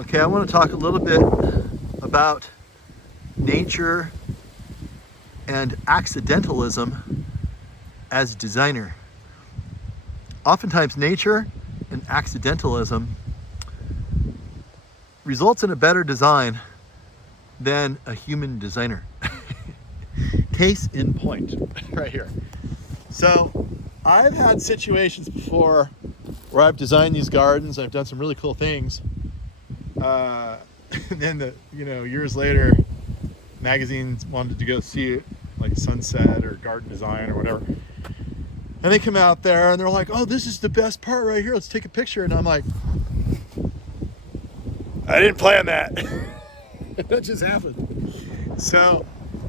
Okay, I want to talk a little bit about nature and accidentalism as a designer. Oftentimes nature and accidentalism results in a better design than a human designer. Case in point, right here. So I've had situations before where I've designed these gardens, I've done some really cool things. And then years later, magazines wanted to go see it, like Sunset or Garden Design or whatever. And they come out there and they're like, "Oh, this is the best part right here. Let's take a picture." And I'm like, I didn't plan that. That just happened. So,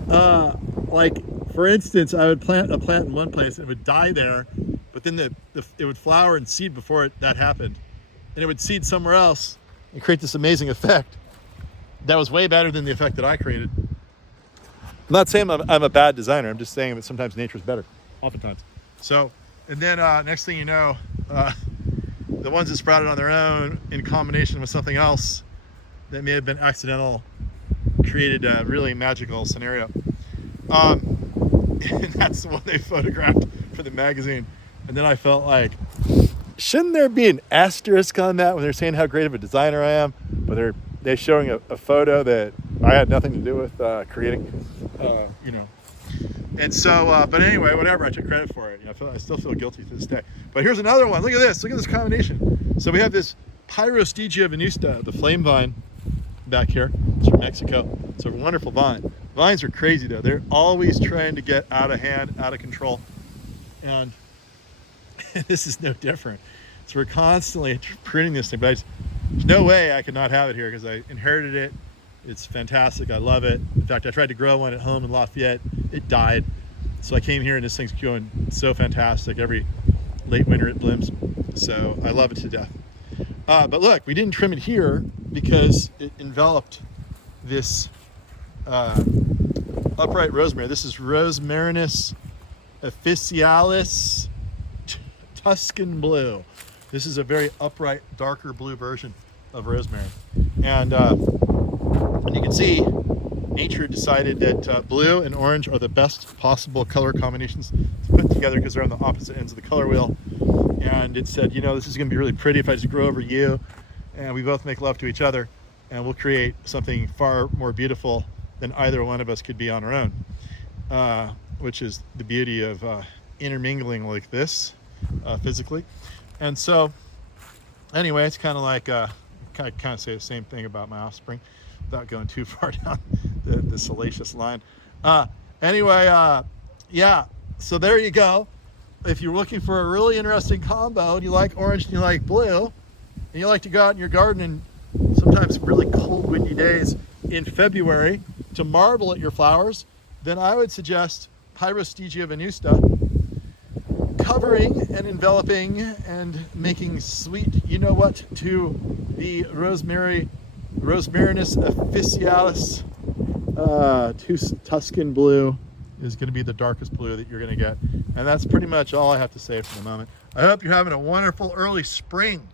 for instance, I would plant a plant in one place and it would die there, but then it would flower and seed before that happened. And it would seed somewhere else and create this amazing effect that was way better than the effect that I created. I'm not saying I'm a bad designer. I'm just saying that sometimes nature's better, oftentimes. So, and then next thing you know, the ones that sprouted on their own in combination with something else that may have been accidental created a really magical scenario. And that's the one they photographed for the magazine. And then I felt like, shouldn't there be an asterisk on that when they're saying how great of a designer I am, but they're showing a photo that I had nothing to do with creating, And so, but anyway, whatever, I took credit for it. I still feel guilty to this day. But here's another one. Look at this combination. So we have this Pyrostachya venusta, the flame vine back here. It's from Mexico. It's a wonderful vine. Vines are crazy though. They're always trying to get out of hand, out of control. And this is no different. So we're constantly pruning this thing, but there's no way I could not have it here because I inherited it. It's fantastic. I love it. In fact, I tried to grow one at home in Lafayette. It died. So I came here and this thing's going so fantastic. Every late winter it blooms. So I love it to death. But look, we didn't trim it here because it enveloped this upright rosemary. This is Rosmarinus officinalis Tuscan blue. This is a very upright, darker blue version of rosemary. And you can see nature decided that blue and orange are the best possible color combinations to put together because they're on the opposite ends of the color wheel. And it said, this is going to be really pretty if I just grow over you and we both make love to each other and we'll create something far more beautiful than either one of us could be on our own, which is the beauty of intermingling like this physically. And so anyway, it's kind of like kind of say the same thing about my offspring without going too far down the salacious line. Yeah, so there you go. If you're looking for a really interesting combo and you like orange and you like blue and you like to go out in your garden and sometimes really cold windy days in February to marvel at your flowers, then I would suggest Pyrostachya venusta, covering and enveloping and making sweet to the Rosmarinus officinalis Tuscan blue is going to be the darkest blue that you're going to get. And that's pretty much all I have to say for the moment. I hope you're having a wonderful early spring.